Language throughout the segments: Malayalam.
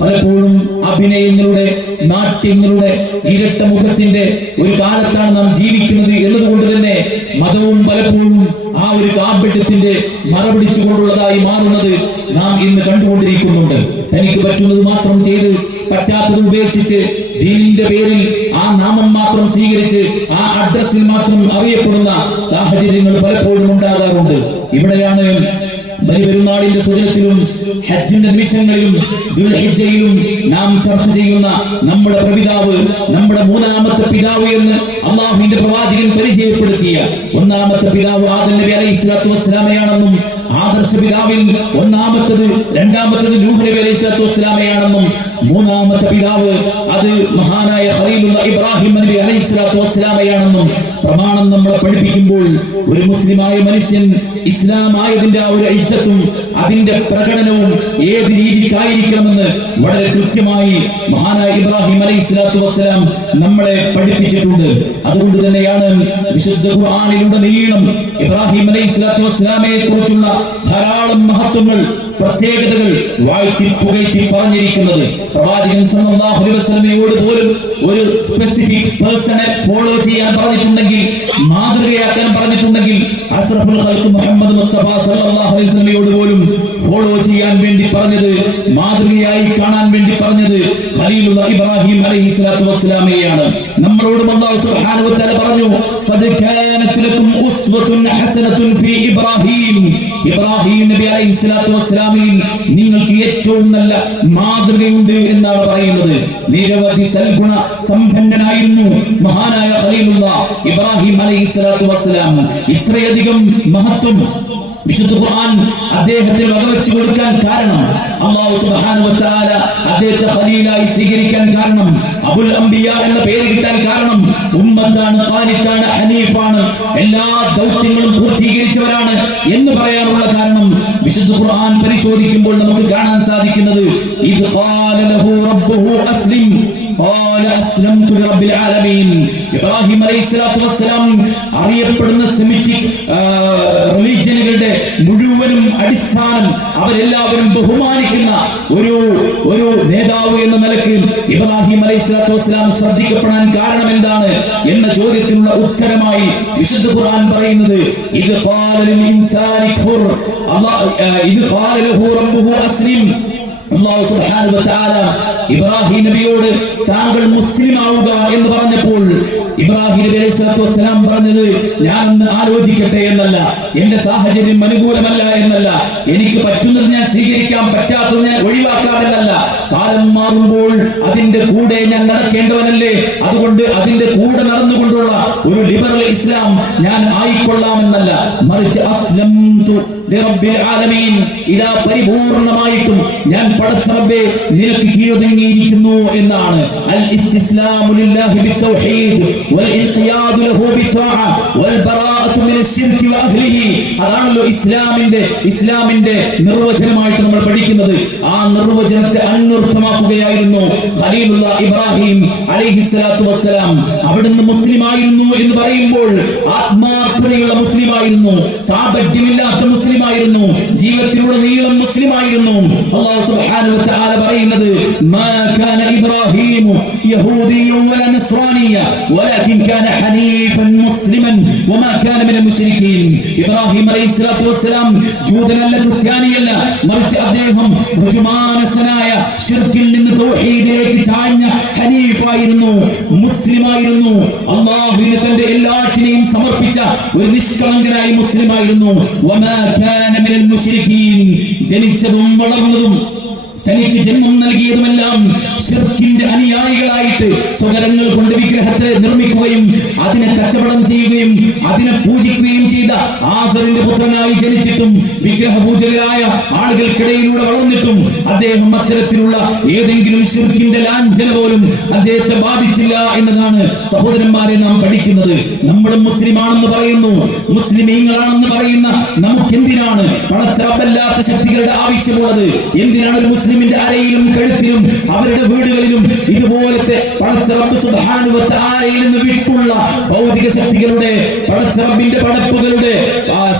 പലപ്പോഴും അഭിനയങ്ങളുടെ, നാട്യങ്ങളുടെ, ഇരട്ട മുഖത്തിന്റെ ഒരു കാലത്താണ് നാം ജീവിക്കുന്നത് എന്നതുകൊണ്ട് തന്നെ മതവും പലപ്പോഴും ആ ഒരു കാപട്യത്തിന്റെ മറപിടിച്ചുകൊണ്ടുള്ളതായി മാറുന്നത് നാം ഇന്ന് കണ്ടുകൊണ്ടിരിക്കുന്നുണ്ട്. തനിക്ക് പറ്റുന്നത് മാത്രം ചെയ്ത് പറ്റാത്തത് ഉപേക്ഷിച്ച് ദീനിന്റെ പേരിൽ ആ നാമം മാത്രം സ്വീകരിച്ച് ആ അഡ്രസ്സിൽ മാത്രം അറിയപ്പെടുന്ന സാഹചര്യങ്ങൾ പലപ്പോഴും ഉണ്ടാകാറുണ്ട്. ഇവിടെയാണ് ബലിപെരുന്നാളിന്റെ സുദിനത്തിലും ഹജ്ജിന്റെ നിമിഷങ്ങളിലും ദുൽഹിജ്ജയിലും നാം ചർച്ച ചെയ്യുന്ന നമ്മുടെ പ്രപിതാവ്, നമ്മുടെ മൂന്നാമത്തെ പിതാവ് എന്ന് അള്ളാഹുവിന്റെ പ്രവാചകൻ പരിചയപ്പെടുത്തിയ ഒന്നാമത്തെ പിതാവ് ആദം നബി അലൈഹിസ്സലാത്തു വസ്സലാമയാണെന്നും ആദർശ പിതാവിൽ ഒന്നാമത്തത് രണ്ടാമത്തത് നൂഹ് നബി അലൈഹിസ്സലാത്തു വസ്സലാമയാണെന്നും മൂന്നാമത്തെ പിതാവ് അത് മഹാനായ ഖലീലുല്ലാഹ് ഇബ്രാഹിം നബി അലൈഹിസ്സലാത്തു വസ്സലാമയാണെന്നും പ്രമാണം നമ്മളെ പഠിപ്പിക്കുമ്പോൾ ഒരു മുസ്ലിമായ മനുഷ്യൻ ഇസ്ലാം ആയതിന്റെ ആ ഒരു ഇസ്സത്തും അതിന്റെ പ്രകടനവും ഏത് രീതിക്കായിരിക്കണമെന്ന് വളരെ കൃത്യമായി മഹാനായ ഇബ്രാഹിം അലൈഹിസ്സലാത്തു വസ്സലാം നമ്മളെ പഠിപ്പിച്ചിട്ടുണ്ട്. അതുകൊണ്ട് തന്നെയാണ് വിശുദ്ധ ഖുർആനിലുടനീളം ഇബ്രാഹിം അലൈഹിസ്സലാത്തു വസ്സലാമയെ കുറിച്ചുള്ള ധാരാളം മഹത്വങ്ങൾ, പ്രത്യേകതകൾ വാഴ്ത്തി പുകഴ്ത്തി പറഞ്ഞിരിക്കുന്നത്. പ്രവാചകൻ സല്ലല്ലാഹു അലൈഹി വസല്ലമയോട് പോലും ഒരു സ്പെസിഫിക് പേഴ്സണെ ഫോളോ ചെയ്യാൻ പറഞ്ഞിട്ടുണ്ടെങ്കിൽ, മാതൃകയാക്കാൻ പറഞ്ഞിട്ടുണ്ടെങ്കിൽ, അഷ്റഫുൽ ഖൽഖ് മുഹമ്മദ് മുസ്തഫ സല്ലല്ലാഹു അലൈഹി വസല്ലമയോട് പോലും ഫോളോ ചെയ്യാൻ വേണ്ടി പറഞ്ഞത്, മാതൃകയായി കാണാൻ വേണ്ടി പറഞ്ഞത് ഖലീലുല്ലാഹ് ഇബ്രാഹിം അലൈഹിസ്സലാത്തു വസ്സലാമയാണ്. നമ്മളോടും അല്ലാഹു സുബ്ഹാനഹു വ തആല പറഞ്ഞു, ഖദ് കാനത് ലക്കും ഉസ്വത്തുൻ ഹസനത്തുൻ ഫീ ഇബ്രാഹിം. ഇബ്രാഹിം നബി അലൈഹിസ്സലാത്തു വസ്സലാമിൽ നിങ്ങൾക്ക് ഏറ്റവും നല്ല മാതൃകയുണ്ട് എന്നാണ് പറയുന്നത്. നിരവധി സൽഗുണ സമ്പന്നനായിരുന്നു മഹാനായ ഖലീലുല്ലാഹ് ഇബ്രാഹിം അലൈഹിസ്സലാത്തു വസ്സലാം. ഇത്രയധികം മഹത്വം വിശുദ്ധ ഖുർആൻ അദ്ദേഹത്തിന് വകവെച്ചു കൊടുക്കാൻ കാരണം, അല്ലാഹു സുബ്ഹാനഹു വ തആല അദ്ദേഹത്തെ ഖലീലായി സ്വീകരിക്കാൻ കാരണം, അബുൽ അംബിയ എന്ന പേര് കിട്ടാൻ കാരണം, ഉമ്മത്താണ്, ഖാനിത്താണ്, ഹനീഫാണ്, എല്ലാ ദൗത്യങ്ങളും പൂർത്തീകരിച്ചവരാണ് എന്ന് പറയാനുള്ള കാരണം വിശുദ്ധ ഖുർആൻ പരിശോധിക്കുമ്പോൾ നമുക്ക് കാണാൻ സാധിക്കുന്നത്, ഇദ് ഖാല ലഹു റബ്ബുഹു അസ്ലിം ഖാല അസ്ലംതു ലിറബ്ബിൽ ആലമീൻ. ഇബ്രാഹിം അലൈഹിസ്സലാത്തു വസ്സലാം അറിയപ്പെടുന്ന സെമിറ്റിക് റിലീജിയനുകളുടെ മുഴുവനും അടിസ്ഥാനം, അവരെല്ലാവരും ബഹുമാനിക്കുന്ന ഒരു നേതാവ് എന്ന നിലയ്ക്ക് ഇബ്രാഹിം അലൈഹിസ്സലാത്തു വസ്സലാം ശ്രദ്ധിക്കപ്പെടാൻ കാരണം എന്താണ് എന്ന ചോദ്യത്തിനുള്ള ഉത്തരമായി വിശുദ്ധ ഖുർആൻ പറയുന്നത്, ഇദ് ഖാല ലിൽ ഇൻസാനി ഖുർ ഇദ് ഖാല ലഹു റബ്ബുഹു അസ്ലിം. അല്ലാഹു സുബ്ഹാനഹു വ തആല ഇബ്രാഹിം നബിയോട് താങ്കൾ മുസ്ലിം ആവുക എന്ന് പറഞ്ഞപ്പോൾ ഇബ്രാഹിം നബി അലൈഹിസ്സലാത്തു വസ്സലാം പറഞ്ഞത്, ഞാൻ ഒന്ന് ആലോചിക്കട്ടെ എന്നല്ല, എന്റെ സാഹചര്യം അനുകൂലമല്ല എന്നല്ല, എനിക്ക് പറ്റുന്നത് ഞാൻ സ്വീകരിക്കാം, പറ്റാത്തത് ഞാൻ ഒഴിവാക്കാം എന്നല്ല, കാലം മാറുമ്പോൾ അതിന്റെ കൂടെ ഞാൻ നടക്കേണ്ടവനല്ലേ, അതുകൊണ്ട് അതിന്റെ കൂടെ നടന്നുകൊണ്ടുള്ള ഒരു ലിബറൽ ഇസ്ലാം ഞാൻ ആയിക്കൊള്ളാമെന്നല്ല, മറിച്ച് അസ്ലംതു ലിറബ്ബിൽ ആലമീൻ, ഇതാ പരിപൂർണമായിട്ടും ഞാൻ പടച്ച റബ്ബേ നിനക്ക് കീഴടങ്ങിയിരിക്കുന്നു എന്നാണ്. അൽ ഇസ്തിസ്ലാമു ലില്ലാഹി ബിത്തൗഹീദ് വൽ ഇൻഖിയാദു ലഹു ബിത്വാഅ വൽ ബറാഅതു മിനശ് ശിർകി വഅഹ്ലിഹി. അതാണല്ലോ ഇസ്ലാമിന്റെ നിർവചനമായിട്ട് നമ്മൾ പഠിക്കുന്നത്. ആ നിർവചനത്തെ അന്വർത്ഥമാക്കുകയായിരുന്നു ഖലീലുല്ലാഹ് ഇബ്രാഹിം അലൈഹിസ്സലാത്തു വസ്സലാം. അവിടുന്ന് മുസ്ലിമായിരുന്നു എന്ന് പറയുമ്പോൾ ആത്മാർത്ഥതയുള്ള മുസ്ലിമായിരുന്നു, കാപട്യമില്ലാത്ത മുസ്ലിമായിരുന്നു, ജീവിതത്തിലുടനീളം മുസ്ലിമായിരുന്നു. അല്ലാഹു സുബ്ഹാനഹു വ തആല പറയുന്നത്, മാ കാന ഇബ്രാഹീം യഹൂദിയ്യൻ വല നസ്റാനിയ്യ വലാകിൻ കാന ഹനീഫൻ മുസ്ലിമൻ വമാ കാന മിനൽ മുശ്രികീൻ. ഇബ്രാഹിം അലൈഹിസ്സലാത്തു വസ്സലാം ജൂതനല്ല, ക്രിസ്ത്യാനിയല്ല, മറിച്ച് അദ്ദേഹം ഋജുമാനസനായ ശിർക്കിൽ നിന്ന് തൗഹീദിലേക്ക് ചാഞ്ഞ ഹനീഫായിരുന്നു, മുസ്ലിമായിരുന്നു. അല്ലാഹുവിന് തന്റെ എല്ലാറ്റിനെയും സമർപ്പിച്ച ഒരു നിഷ്കളങ്കനായ മുസ്ലിമായിരുന്നു. വമാ കാന മിനൽ മുശ്രികീൻ. ജനിച്ചതും വളർന്നതും തനിക്ക് ജന്മം നൽകിയതുമെല്ലാം ശിർക്കിന്റെ അനുയായികളായിട്ട് സ്വകരങ്ങൾ കൊണ്ട് വിഗ്രഹത്തെ നിർമ്മിക്കുകയും അതിനെ കച്ചവടം ചെയ്യുകയും അതിനെ പൂജിക്കുകയും ചെയ്ത ആസറിന്റെ പുത്രനായി ജനിച്ചിട്ടും വിഗ്രഹപൂജകരായ ആളുകൾക്കിടയിലൂടെ വളർന്നിട്ടും അദ്ദേഹം അത്തരത്തിലുള്ള ഏതെങ്കിലും ശിർക്കിന്റെ ലാഞ്ചന പോലും അദ്ദേഹത്തെ ബാധിച്ചില്ല എന്നതാണ് സഹോദരന്മാരെ നാം പഠിക്കുന്നത്. നമ്മളും മുസ്ലിമാണെന്ന് പറയുന്നു, മുസ്ലിമീങ്ങളാണെന്ന് പറയുന്ന നമുക്കെന്തിനാണ് പടച്ച റബ്ബല്ലാത്ത ശക്തികളുടെ ആവശ്യമുള്ളത്? എന്തിനാണ് ഒരു മുസ്ലിമിന്റെ അരയിലും കഴുത്തിലും അവരുടെ വീടുകളിലും ഇതുപോലത്തെ പടച്ച റബ്ബ് സുബ്ഹാനഹു വ തആലയിൽ നിന്ന് വിട്ടുള്ള ഭൗതിക ശക്തികളുടെ പടച്ച റബ്ബിന്റെ പടപ്പുകളുടെ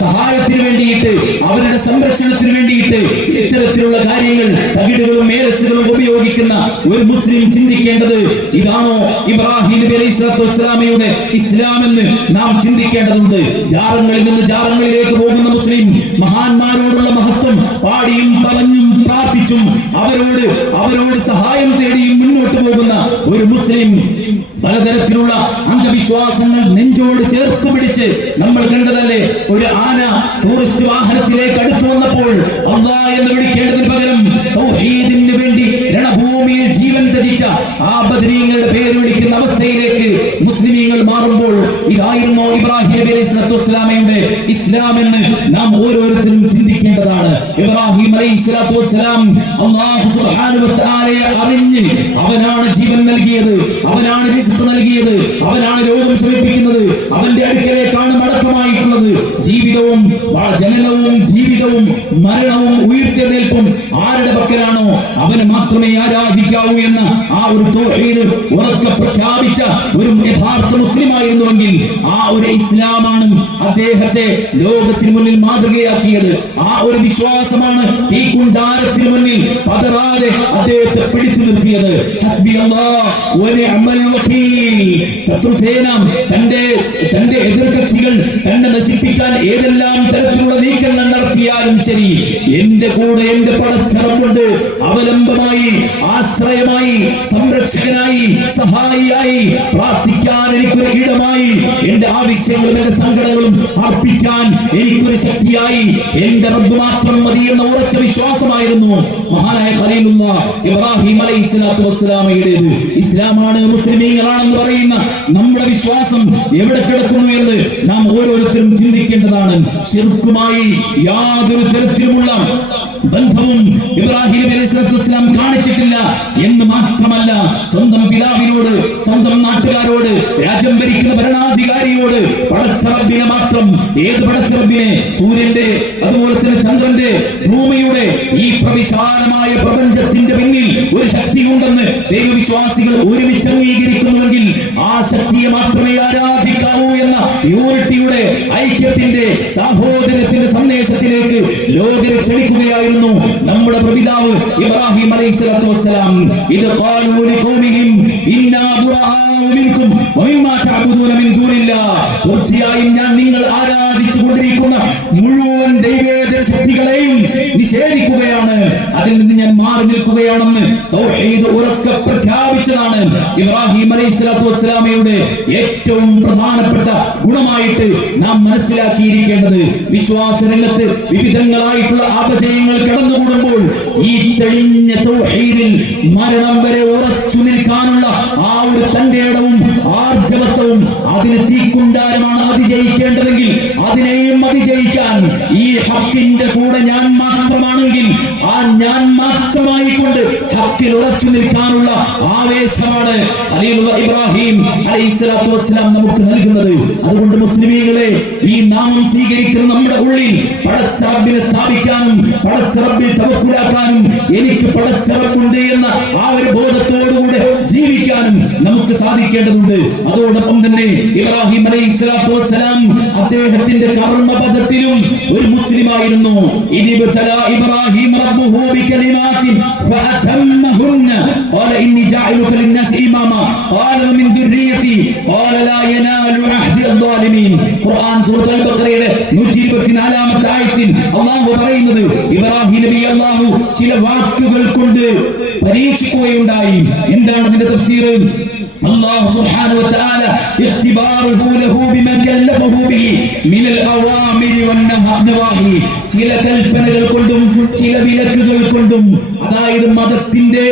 സഹായത്തിന് വേണ്ടിയിട്ട് അവരുടെ സംരക്ഷണത്തിന് വേണ്ടിയിട്ട് ഇത്തരത്തിലുള്ള കാര്യങ്ങൾ തകിടുകളും മേലസുകളും ഉപയോഗിക്കുന്ന ഒരു മുസ്ലിം ചിന്തിക്കേണ്ടത് ഇതാണോ ഇബ്രാഹിം നബി അലൈഹിസ്സലാത്തു വസ്സലാമയുടെ ഇസ്ലാം എന്ന് നാം ചിന്തിക്കേണ്ടതുണ്ട്. ജാറങ്ങളിൽ നിന്ന് ജാറങ്ങളിലേക്ക് പോകുന്ന മുസ്ലിം മഹാന്മാരോടുള്ള മഹത്വം പാടിയും പറഞ്ഞും പ്രാർത്ഥിച്ചും അവരോട് സഹായം തേടിയും മുന്നോട്ട് പോകുന്ന ഒരു മുസ്ലിം പലതരത്തിലുള്ള അന്ധവിശ്വാസങ്ങൾ നെഞ്ചോട് ചേർത്ത് പിടിച്ച് നമ്മൾ കണ്ടതല്ലേ. ഒരു ആന ടൂറിസ്റ്റ് വാഹനത്തിലേക്ക് അടുത്തു വന്നപ്പോൾ അല്ലാഹ് എന്ന് വിളിക്കേണ്ടതിന് പകരം തൗഹീദിന് വേണ്ടി രണഭൂമിയിൽ ജീവൻ ത്യജിച്ച ആ ബദരീങ്ങളുടെ പേര് വിളിക്കുന്ന അവസ്ഥയിലേക്ക് മുസ്ലിമീങ്ങൾ മാറുമ്പോൾ ഇതായിരുന്നു ഇബ്രാഹിം നബി അലൈഹിസ്സലാത്തു വസ്സലാമയുടെ ഇസ്ലാം എന്ന് നാം ഓരോരുത്തരും ചിന്തിക്കേണ്ടതാണ്. ഇബ്രാഹിം അലൈഹിസ്സലാത്തു വസ്സലാം അല്ലാഹു സുബ്ഹാനഹു വ തആലയെ അറിഞ്ഞ് അവനാണ് ജീവൻ നൽകിയത്, അവനാണ് റിസ്ക് നൽകിയത്, അവനാണ് രോഗം ശമിപ്പിക്കുന്നത്, അവന്റെ അടുക്കലേക്കാണ് മടക്കമായിട്ടുള്ളത്. ജീവിതവും ജനനവും ജീവിതവും മരണവും ഉയർത്തെഴുന്നേൽപ്പും ആരുടെ പക്കലാണോ അവനെ മാത്രമേ ആരാധിക്കാവൂ എന്ന ആ ഒരു തൗഹീദ് ഉറക്കെ പ്രഖ്യാപിച്ച ഒരു യഥാർത്ഥ മുസ്ലിമായിരുന്നുവെങ്കിൽ ആ ഒരു ഇസ്ലാമാണ് അദ്ദേഹത്തെ ലോകത്തിന് മുന്നിൽ മാതൃകയാക്കിയത്. ആ ഒരു വിശ്വാസമാണ് ഈ കുണ്ടാരത്തിന് മുന്നിൽ പതറാതെ അദ്ദേഹത്തെ പിടിച്ചു നിർത്തിയത്. ഹസ്ബി അല്ലാഹ് വ നിഅമൽ വകീൽ. ശത്രുസേന തന്റെ എതിർകക്ഷികൾ തന്നെ നശിപ്പിക്കാൻ ഏതെല്ലാം തരത്തിലുള്ള നീക്കങ്ങൾ നടത്തിയാലും ശരി, എന്റെ കൂടെ എന്റെ പടച്ചറപ്പുണ്ട്. അവലംബമായി, ആശ്രയമായി, സംരക്ഷകനായി, സഹായിയായി, പ്രാർത്ഥിക്കാൻ എനിക്കൊരു ഇടമായി, എന്റെ ആവശ്യങ്ങളും എന്റെ സങ്കടങ്ങളും അർപ്പിക്കാൻ എനിക്കൊരു ശക്തിയായി എന്റെ റബ്ബ് മാത്രം മതി എന്ന ഉറച്ച വിശ്വാസമായിരുന്നു മഹാനായ ഖലീലുല്ലാഹ് ഇബ്രാഹിം അലൈഹിസ്സലാത്തു വസ്സലാമയുടേത്. ഇസ്ലാമാണ്, മുസ്ലിമീങ്ങളാണെന്ന് പറയുന്ന നമ്മുടെ വിശ്വാസം എവിടെ കിടക്കുന്നു എന്ന് നാം ഓരോരുത്തരും ചിന്തിക്കേണ്ടതാണ്. ശിർക്കുമായി യാതൊരു തരത്തിലുമുള്ള ബന്ധവും ഇബ്രാഹിം നബി അലൈഹിസ്സലാത്തു വസ്സലാം കാണിച്ചിട്ടില്ല എന്ന് മാത്രമല്ല, സ്വന്തം പിതാവിനോട്, സ്വന്തം നാട്ടുകാരോട്, രാജ്യം ഭരിക്കുന്ന ഭരണാധികാരിയോട് പടച്ച റബ്ബിനെ മാത്രം, ഏത് പടച്ച റബ്ബിനെ? സൂര്യന്റെ, അതുപോലെ തന്നെ ചന്ദ്രന്റെ, ഭൂമിയുടെ, ഈ പ്രവിശാലമായ പ്രപഞ്ചത്തിന്റെ പിന്നിൽ ഒരു ശക്തി ഉണ്ടെന്ന് ദൈവവിശ്വാസികൾ ഒരുമിച്ച് അംഗീകരിക്കുന്നുവെങ്കിൽ ആ ശക്തിയെ മാത്രമേ ആരാധിക്കാവൂ എന്ന യൂണിറ്റിയുടെ, ഐക്യത്തിന്റെ, സാഹോദര്യത്തിന്റെ സന്ദേശത്തിലേക്ക് ലോകരെ ക്ഷണിക്കുകയായിരുന്നു നമ്മുടെ പ്രപിതാവ് ഇബ്രാഹിം അലൈഹിസ്സലാത്തു വസ്സലാം. ഇത് ഖാലൂ ലിഖൗമിഹിം ഇന്നാ ബുറാഉ മിൻകും വമിമ്മാ തഅബുദൂന മിൻ ദൂനില്ലാഹ്. തീർച്ചയായും ഞാൻ നിങ്ങൾ ആരാധിച്ചു കൊണ്ടിരിക്കുന്ന മുഴുവൻ ദൈവേതര ശക്തികളെയും നിഷേധിക്കുകയാണ്, അതിൽ നിന്ന് ഞാൻ മാറി നിൽക്കുകയാണെന്ന് തൗഹീദ് ഉറക്കെ പ്രഖ്യാപിച്ചതാണ് ഇബ്രാഹിം അലൈഹിസ്സലാത്തു വസ്സലാമയുടെ ഏറ്റവും പ്രധാനപ്പെട്ട ഗുണമായിട്ട് നാം മനസ്സിലാക്കിയിരിക്കേണ്ടത്. വിശ്വാസ രംഗത്ത് വിവിധങ്ങളായിട്ടുള്ള അപജയങ്ങൾ കടന്നുകൂടുമ്പോൾ ഈ തെളിഞ്ഞ തൗഹീദിൽ മരണം വരെ ഉറച്ചു നിൽക്കാനുള്ള ആ ഒരു തന്റെ ഇടവും ആർജവത്വവും, അതിന് തീക്കുണ്ടാരമാണ് അതിജയിക്കേണ്ടതെങ്കിൽ അതിനെയും അതിജയിക്കാൻ ഈ ഹക്കിന്റെ കൂടെ ഞാൻ മാത്രമാണെങ്കിൽ ആ ഞാൻ മാത്രമായിക്കൊണ്ട് ഹക്കിൽ ഉറച്ചു നിൽക്കാനുള്ള ആവേശമാണ് ഖലീലുല്ലാഹ് ഇബ്രാഹിം അലൈഹിസ്സലാത്തു വസ്സലാം നമുക്ക് നൽകുന്നത്. അതുകൊണ്ട് മുസ്ലിമീങ്ങളെ, ഈ നാമം സ്വീകരിക്കുന്ന നമ്മുടെ ഉള്ളിൽ പടച്ച റബ്ബിനെ സ്ഥാപിക്കാനും പടച്ച റബ്ബിൽ തവക്കുലാക്കാനും എനിക്ക് പടച്ച റബ്ബുണ്ട് എന്ന ആ ഒരു ബോധത്തോടുകൂടെ ജീവിക്കാനും നമുക്ക് സാധിക്കേണ്ടതുണ്ട്. അതോടൊപ്പം തന്നെ ഇബ്രാഹിം അലൈഹിസ്സലാത്തു വസ്സലാം അദ്ദേഹത്തിന്റെ കർമ്മപദത്തിലും ഒരു മുസ്ലിമായിരുന്നു. ഇബ്രാഹിം റബ്ബുഹു ബികലിമാത്തിൻ ഫഅതമ്മഹുന്ന ഖാല ഇന്നി ജഅലുക ലിന്നാസി ഇമാമ ഖാല വമിൻ ദുർരിയതി ഖാല ലാ യനാലു അഹ്ദി അദ്ദാലിമീൻ. ഖുർആൻ സൂറത്തുൽ അൽ ബഖറയുടെ 124-ാമത്തെ ആയത്തിൽ അല്ലാഹു പറയുന്നത്, ഇബ്രാഹിം നബി അല്ലാഹു ചില വാക്കുകൾ കൊണ്ട് പരീക്ഷിക്കുകയുണ്ടായി. എന്താണ് അതിന്റെ തഫ്സീർ? അല്ലാഹു സുബ്ഹാനഹു വ തആല ഇഖ്തിബാറുഹു ലഹു ബിമാ കല്ലഫഹു ബിഹി മിനൽ അവാമിരി വന്നവാഹി. ചില കൽപ്പനകൾ കൊണ്ടും ചില വിലക്കുകൾ കൊണ്ടും, അതായത് മതത്തിന്റെ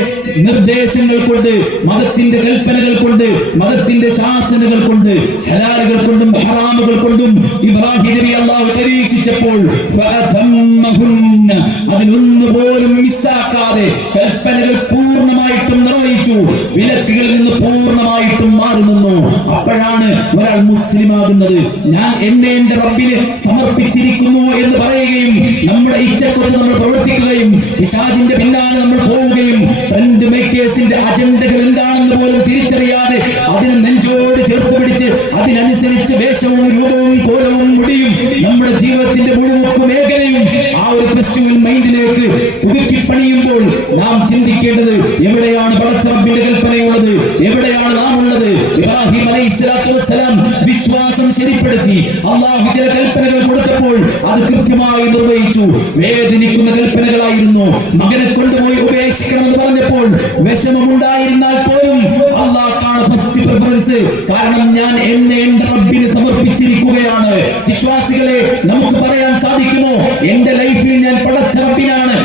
നിർദ്ദേശങ്ങൾ കൊണ്ട്, മതത്തിന്റെ കൽപ്പനകൾ കൊണ്ട്, മതത്തിന്റെ ശാസനകൾ കൊണ്ട്, ഹലാലുകൾ കൊണ്ടും ഹറാമുകൾ കൊണ്ടും ഇബ്രാഹിം നബി അല്ലാഹു പരീക്ഷിച്ചപ്പോൾ ഫഅതമ്മഹുന്ന, അതിലൊന്നുപോലും മിസ്സാക്കാതെ കൽപ്പനകൾ പൂർണ്ണമായിട്ടും നിർവഹിച്ചു, വിലക്കുകളിൽ നിന്ന് പൂർണ്ണമായിട്ടും മാറി നിന്നു. അപ്പോഴാണ് ഒരാൾ മുസ്ലിം ആകുന്നത്. ഞാൻ എന്നെ എന്റെ റബ്ബിന് സമർപ്പിച്ചിരിക്കുന്നു എന്ന് പറയുകയും നമ്മുടെ ഇച്ഛക്കൊത്ത് നമ്മൾ പ്രവർത്തിക്കുകയും പിശാചിന്റെ പിന്നാലെ നമ്മൾ പോവുകയും ട്രെൻഡ് മേക്കേഴ്സ് മനസ്സിന്റെ അജണ്ടകൾ എന്താണെന്ന് പോലും തിരിച്ചറിയാതെ അതിനെ നെഞ്ചോട് ചേർത്ത് പിടിച്ച് അതിനനുസരിച്ച് വേഷവും രൂപവും കോലവും മുടിയും നമ്മുടെ ജീവിതത്തിന്റെ മുഴുവൻ മേഖലയും ആ ഒരു ഫെസ്റ്റിവൽ മൈൻഡിലേക്ക് പുതുക്കി പണിയുമ്പോൾ നാം ചിന്തിക്കേണ്ടത് എവിടെയാണ് പടച്ചറബിന്റെ കൽപ്പനയുള്ളത്, എവിടെയാണ് നാം ഉള്ളത്. ഇബ്രാഹിം അലൈഹിസ്സലാത്തു വസ്സലാം വിശ്വാസം ശരിപ്പെടുത്തി. അള്ളാഹു ചില കൽപ്പനകൾ കൊടുത്തപ്പോൾ അത് കൃത്യമായി നിർവഹിച്ചു. വേദനിക്കുന്ന കൽപ്പനകളായിരുന്നു. മകനെ കൊണ്ടുപോയി ഉപേക്ഷിക്കണമെന്ന് പറഞ്ഞപ്പോൾ വിഷമമുണ്ടായിരുന്നാൽ പോലും അള്ളാഹ്ക്കാണ് ഫസ്റ്റ് പ്രിഫറൻസ്. കാരണം ഞാൻ എന്നെ എന്റെ റബ്ബിന് സമർപ്പിച്ചിരിക്കുകയാണ്. വിശ്വാസികളെ, നമുക്ക് പറയാൻ സാധിക്കുമോ എന്റെ ലൈഫിൽ ഞാൻ പടച്ച റബ്ബിനാണ്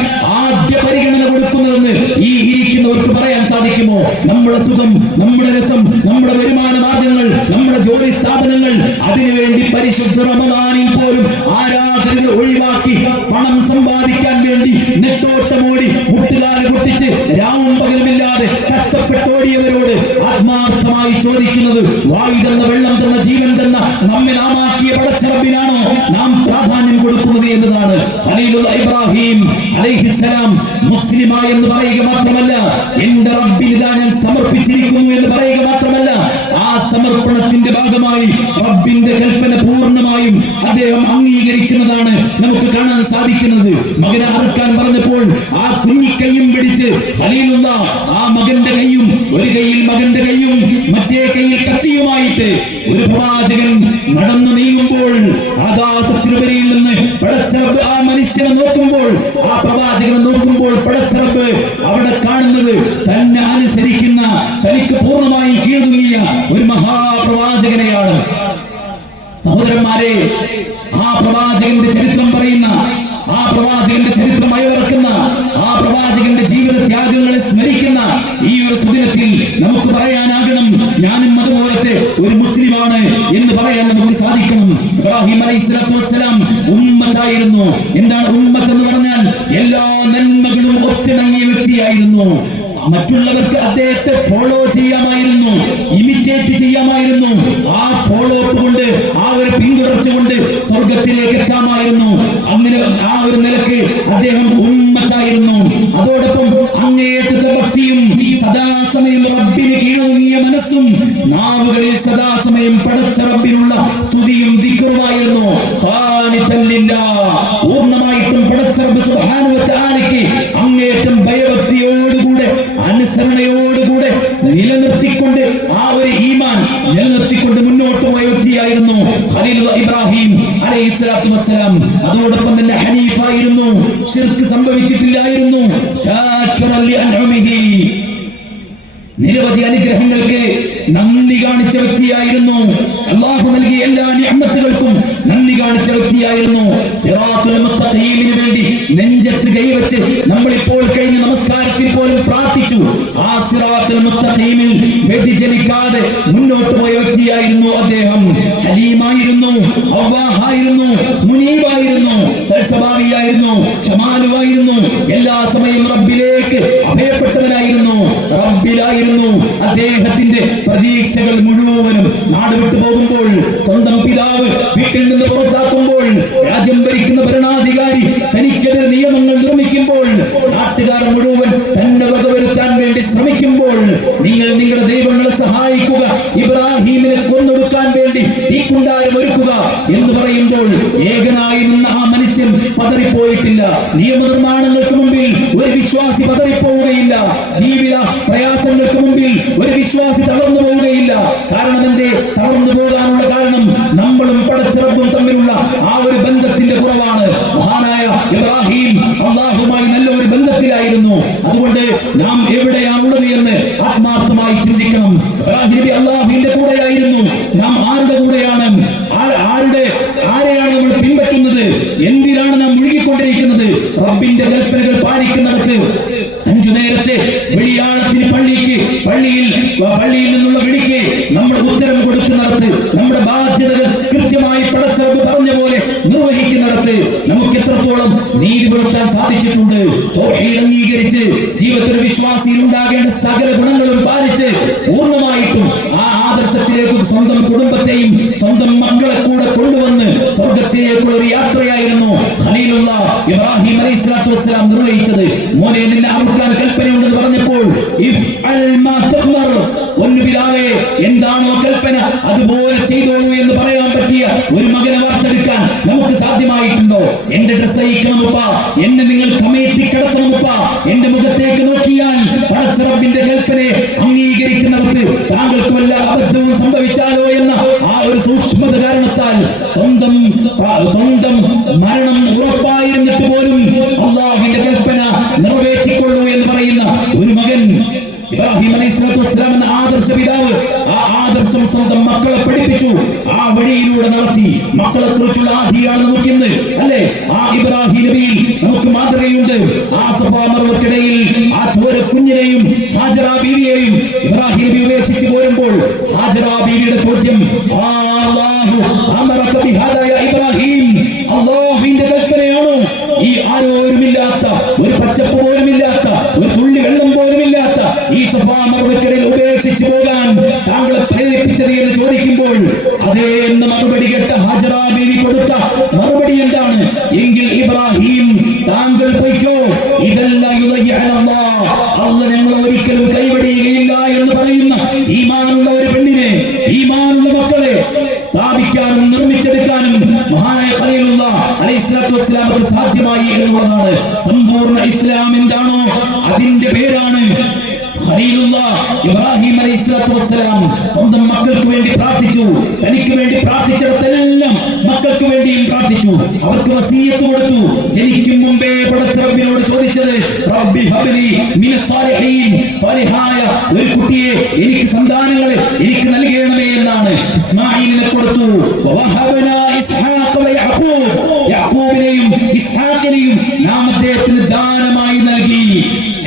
ആദ്യ പരിഗണന കൊടുക്കുന്നതെന്ന് ഈ ഇരിക്കുന്നവർക്ക് പറയാൻ സാധിക്കുമോ? നമ്മുടെ സുഖം, നമ്മുടെ രസം, നമ്മുടെ വരുമാന മാർഗങ്ങൾ, നമ്മുടെ ജോലി സ്ഥാപനങ്ങൾ, അതിനുവേണ്ടി പരിശുദ്ധ റമദാനിൽ പോലും ആരാധനകൾ ഒഴിവാക്കി പണം സമ്പാദിക്കാൻ വേണ്ടി നെട്ടോട്ടമോടി മുട്ടുകാല് പൊട്ടിച്ച് രാവും പകലുമില്ലാതെ കഷ്ടപ്പെട്ടോടിയവരോട് ആത്മാർത്ഥമായി ചോദിക്കുന്നത്, വായു തന്ന, വെള്ളം തന്ന, ജീവൻ തന്ന നമ്മെ നാമാക്കിയ പടച്ച റബ്ബിനാണോ നാം പ്രാധാന്യം കൊടുക്കുന്നത് എന്നതാണ്. ഖലീലുല്ലാഹ് ഇബ്രാഹിം അലൈഹിസ്സലാം മുസ്ലിമായി എന്ന് പറയുക മാത്രമല്ല, എന്റെ റബ്ബിന് ഞാൻ സമർപ്പിച്ചിരിക്കുന്നു എന്ന് പറയുക മാത്രമല്ല, ആ സമർപ്പണത്തിന്റെ ഭാഗമായി റബ്ബിന്റെ കൽപ്പന പൂർണ്ണമായും അദ്ദേഹം അംഗീകരിക്കുന്നതാണ് നമുക്ക് കാണാൻ സാധിക്കുന്നത്. മകനെ അറുക്കാൻ പറഞ്ഞപ്പോൾ ആ കുഞ്ഞിക്കൈയും പിടിച്ച് ഖലീലുല്ലാഹ് ആ മകന്റെ കൈയും, ഒരു കൈയിൽ മകന്റെ കൈയും മറ്റേ കൈയിൽ കത്തിയുമായിട്ട് ഒരു പ്രവാചകൻ നടന്നു നീങ്ങുമ്പോൾ ആകാശത്തിനുപരിയിൽ നിന്ന് പടച്ച റബ്ബ് ആ മനുഷ്യനെ നോക്കുമ്പോൾ, ആ പ്രവാചകനെ നോക്കുമ്പോൾ പടച്ച റബ്ബ് അവിടെ കാണുന്നത് തന്നെ അനുസരിക്കുന്ന, തനിക്ക് പൂർണ്ണമായും കീഴ്തുങ്ങിയ ഒരു മഹാപ്രവാചകനെയാണ്. സഹോദരന്മാരെ, ആ പ്രവാചകന്റെ ചരിത്രം പറയുന്ന, ആ പ്രവാചകന്റെ ചരിത്രം അയവിറക്കുന്ന, ആ പ്രവാചകന്റെ ജീവിത ത്യാഗങ്ങളെ സ്മരിക്കുന്ന ഈ ഒരു സുദിനത്തിൽ നമുക്ക് പറയാനാകണം, ഞാനും അതുപോലത്തെ ഒരു മുസ്ലിമാണ് എന്ന് പറയാൻ നമുക്ക് സാധിക്കണം. ഇബ്രാഹിം അലൈഹിസ്സലാത്തു വസ്സലാം ഉമ്മത്തായിരുന്നു. എന്താണ് ഉമ്മത്ത് എന്ന് പറഞ്ഞാൽ? എല്ലാ നന്മകളും ഒത്തിണങ്ങിയ വ്യക്തിയായിരുന്നു. മറ്റുള്ളവർക്ക് അദ്ദേഹത്തെ ഫോളോ ചെയ്യാമായിരുന്നു, ഇമിറ്റേറ്റ് ചെയ്യാമായിരുന്നു. ആ ഫോളോ അപ്പ് കൊണ്ട്, ആ ഒരു പിന്തുടർച്ച കൊണ്ട് സ്വർഗത്തിലേക്ക് എത്താമായിരുന്നു. അങ്ങനെ ആ ഒരു നിലക്ക് അദ്ദേഹം ഉമ്മത്തായിരുന്നു. അതോടൊപ്പം അങ്ങേയറ്റത്തെ ഭക്തിയും സദാസമയം റബ്ബിന് കീഴടങ്ങിയ മനസ്സും നാവുകളിൽ സദാസമയം പടച്ച റബ്ബിനുള്ള സ്തുതിയും ദിക്റുമായിരുന്നു. പൂർണ്ണമായിട്ടും പടച്ച റബ്ബ് സുബ്ഹാനഹു വ തആലയ്ക്ക് അങ്ങേയറ്റം ഭയഭക്തിയോടുകൂടെ അനുസരണയോടുകൂടെ നിലനിർത്തിക്കൊണ്ട് ആ ഒരു ഈമാൻ നിലനിർത്തിക്കൊണ്ട് മുന്നോട്ട് പോയ വ്യക്തിയായിരുന്നു ഖലീലുല്ലാഹ് ഇബ്രാഹിം അലൈഹിസ്സലാത്തു വസ്സലാം. അതോടൊപ്പം തന്നെ ഹനീഫായിരുന്നു, ശിർക്ക് സംഭവിച്ചിട്ടില്ലായിരുന്നു. ശാകിറൻ ലിഅൻഉമിഹി, നിരവധി അനുഗ്രഹങ്ങൾക്ക് നന്ദി കാണിച്ച വ്യക്തിയായിരുന്നു. അല്ലാഹു നൽകിയ എല്ലാ നിഅമത്തുകൾക്കും നന്ദി കാണിച്ച വ്യക്തിയായിരുന്നു. സിറാത്തുൽ മുസ്തഖീമിന് വേണ്ടി നെഞ്ചത്ത് കൈവച്ച് നമ്മളിപ്പോൾ കഴിഞ്ഞ നമസ്കാരത്തിൽ പോലും പ്രാർത്ഥിച്ചു. ആ സിറാത്തുൽ മുസ്തഖീമിൽ വ്യതിചലിക്കാതെ മുന്നോട്ട് പോയ വ്യക്തിയായിരുന്നു അദ്ദേഹം. ഹലീമായിരുന്നു, അവ്വാഹായിരുന്നു, മുനീബായിരുന്നു, സൽസ്വഭാവിയായിരുന്നു, ക്ഷമാലുവായിരുന്നു. എല്ലാ സമയം റബ്ബിലേക്ക് അഭയപ്പെട്ടവനായിരുന്നു, റബ്ബിലായിരുന്നു. അദ്ദേഹത്തിന്റെ പ്രതീക്ഷകൾ മുഴുവനും നാട് വിട്ടു പോകുമ്പോൾ, സ്വന്തം പിതാവ് വീട്ടിൽ നിന്ന് പുറത്താക്കുമ്പോൾ, രാജ്യം ഭരിക്കുന്ന ഭരണാധികാരി തനിക്കെതിരെ നിയമങ്ങൾ നിർമ്മിക്കുമ്പോൾ, നാട്ടുകാർ മുഴുവൻ തന്നെ വകവരുത്താൻ വേണ്ടി ശ്രമിക്കുമ്പോൾ, നിങ്ങൾ നിങ്ങളുടെ ദൈവങ്ങളെ സഹായിക്കുക, ഇബ്രാഹിമിനെ കൊന്നൊടുക്കാൻ വേണ്ടി ഈ കുണ്ടാരം ഒരുക്കുക എന്ന് പറയുമ്പോൾ ഏകനായി നിന്ന ആ മനുഷ്യൻ പതറിപ്പോയിട്ടില്ല. നിയമനിർമ്മാണങ്ങൾക്ക് മുമ്പിൽ ഒരു വിശ്വാസി പതറിപ്പോവുകയില്ല. ജീവിത പ്രയാസങ്ങൾക്ക് മുമ്പിൽ ഒരു വിശ്വാസി തളർന്നു പോവുകയില്ല. കാരണം എന്തേ തളർന്നു പോകാനുള്ള കാരണം? നമ്മളും പടച്ച റബ്ബും തമ്മിലുള്ള ആ ഒരു ബന്ധത്തിന്റെ കുറവാണ്. മഹാനായ ഇബ്രാഹിം അല്ലാഹുമായി നല്ലൊരു ബന്ധത്തിലായിരുന്നു. അതുകൊണ്ട് നാം എവിടെയാണുള്ളത് എന്ന് ആത്മാർത്ഥമായി ചിന്തിക്കണം. ഇബ്രാഹിം നബി അല്ലാഹുവിന്റെ കൂടെയായിരുന്നു. നാം ആരുടെ കൂടെയാണ്? ആരെയാണ് നമ്മൾ പിൻപറ്റുന്നത്? എന്തിനാണ് നാം മുഴുകിക്കൊണ്ടിരിക്കുന്നത്? റബ്ബിന്റെ കൽപ്പനകൾ പാലിക്കുന്നിടത്ത് 5 നേരത്തെ വെളിയാളത്തിന് പള്ളിയിൽ നിന്നുള്ള വിളിക്ക് നമ്മൾ ഉത്തരം കൊടുക്കുന്നിടത്ത്, നമ്മുടെ ബാധ്യതകൾ കൃത്യമായി പടച്ച റബ്ബ് പറഞ്ഞ പോലെ നിർവഹിക്കുന്നിടത്ത് നമുക്ക് എത്രത്തോളം നീതി പുലർത്താൻ സാധിച്ചിട്ടുണ്ട്? തൗഹീദ് അംഗീകരിച്ച് ജീവിതത്തിൽ വിശ്വാസിയിൽ ഉണ്ടാകേണ്ട സകല ഗുണങ്ങളും പാലിച്ച് പൂർണ്ണമായിട്ടും ആ ആദർശത്തിലേക്ക് സ്വന്തം കുടുംബത്തെയും സ്വന്തം മക്കളെ കൂടെ കൊണ്ടുവന്ന് സ്വർഗത്തിലേക്കുള്ള ഒരു യാത്രയായിരുന്നു ഖലീലുല്ലാഹ് ഇബ്രാഹിം അലൈഹിസ്സലാത്തു വസ്സലാം നിർവഹിച്ചത്. മോനെ, നിന്നെ അറുക്കാൻ കൽപ്പനയുണ്ടെന്ന് പറഞ്ഞപ്പോൾ ഇഫ്അൽ മാ തുഅ്മർ, പൊന്നുപിതാവേ എന്താണോ കൽപ്പന അതുപോലെ ചെയ്തോളൂ എന്ന് പറയാൻ പറ്റിയ ഒരു മകനെ വാർത്തെടുക്കാൻ നമുക്ക് സാധ്യമായിട്ടുണ്ടോ? എന്റെ ഡ്രസ് അയക്കണമുപ്പ, എന്നെ നിങ്ങൾ കമഴ്ത്തി കിടത്തണമുപ്പ, എന്റെ മുഖത്തേക്ക് നോക്കിയാൽ പടച്ച റബ്ബിന്റെ കൽപ്പനയെ അംഗീകരിക്കുന്നിടത്ത് താങ്കൾക്ക് വല്ല അബദ്ധവും സംഭവിച്ചാലോ എന്ന ആ ഒരു സൂക്ഷ്മത കാരണത്താൽ സ്വന്തം മരണം ഉറപ്പായിരുന്നിട്ട് പോലും അല്ലാഹുവിന്റെ കൽപ്പന നിറവേറ്റിക്കൊള്ളൂ എന്ന് പറയുന്ന ഒരു മകൻ ഇബ്രാഹിം അലൈഹിസ്സലാത്തു വസ്സലാം എന്ന ആദർശ പിതാവ് ആ ആദർശം സ്വന്തം മക്കളെ പഠിപ്പിച്ചു, ആ വഴിയിലൂടെ നടത്തി. മക്കളെ കുറിച്ചുള്ള ആധിയാണ് നമുക്കിന്ന്, അല്ലെ? ആ ഇബ്രാഹിം നബിയിൽ നമുക്ക് മാതൃകയുണ്ട്. ആ സഫാ മർവക്കിടയിൽ ആ ചോര കുഞ്ഞിനെയും ഹാജറ ബീവിയെയും ഇബ്രാഹിം നബി ഉപേക്ഷിച്ച് പോരുമ്പോൾ ഹാജറ ബീവിയുടെ ചോദ്യം, അല്ലാഹു അമറക ബിഹാദാ യാ ഇബ്രാഹിം, അല്ലാഹുവിന്റെ കൽപ്പനയാണോ ഈ ആരോരുമില്ലാത്ത, ഒരു പച്ചപ്പ് പോലുമില്ലാത്ത, ഒരു തുള്ളി വെള്ളം പോലുമില്ലാത്ത ഈ സഫാ മർവക്കിടയിൽ ഉപേക്ഷിച്ച് പോകാൻ താങ്കളെ പ്രേരിപ്പിച്ചത് എന്ന് ചോദിക്കുമ്പോൾ അതേ എന്ന മറുപടി കേട്ട ഹാജറ ബീവി കൊടുത്ത മറുപടി എന്താണ്? എങ്കിൽ ഇബ്രാഹിം താങ്കൾ പോയിക്കോ, ഇതല്ല യുദയ്യഅനല്ലാഹ്, അല്ലാഹ് ഞങ്ങളെ ഒരിക്കലും കൈവടിയുകയില്ല എന്ന് പറയുന്ന ഈമാനുള്ള ഒരു പെണ്ണിനെ, ഈമാനുള്ള മക്കളെ സ്ഥാപിക്കാനും നിർമ്മിച്ചെടുക്കാനും മഹാനായ ഖലീലുല്ലാഹ് അലൈഹിസ്സലാത്തു വസ്സലാമക്ക് സാധ്യമായി എന്നുള്ളതാണ്. സമ്പൂർണ്ണ ഇസ്ലാം എന്താണോ അതിന്റെ പേരാണ് ഖലീലുല്ലാഹ് ഇബ്രാഹിം അലൈഹിസ്സലാത്തു വസ്സലാം. സ്വന്തം മക്കൾക്ക് വേണ്ടി പ്രാർത്ഥിച്ചു, തനിക്ക് വേണ്ടി പ്രാർത്ഥിച്ചിടത്തെല്ലാം മക്കൾക്ക് വേണ്ടിയും പ്രാർത്ഥിച്ചു, അവർക്ക് വസിയത്ത് കൊടുത്തു. ജനിക്കും മുമ്പേ പടച്ച റബ്ബിനോട് ചോദിച്ചത്, റബ്ബി ഹബ്ലി മിനസ് സാലിഹീൻ, സാലിഹായ ഒരു കുട്ടിയെ, എനിക്ക് സന്താനങ്ങളെ എനിക്ക് നൽകണമേ എന്നാണ്. ഇസ്മാഈലിനെ കൊടുത്തു. വവഹബനാ ഇസ്ഹാഖ വയഅഖൂബ്, യാക്കൂബിനെയും ഇസ്ഹാഖിനെയും നാം അദ്ദേഹത്തിന് ദാനമായി നൽകി.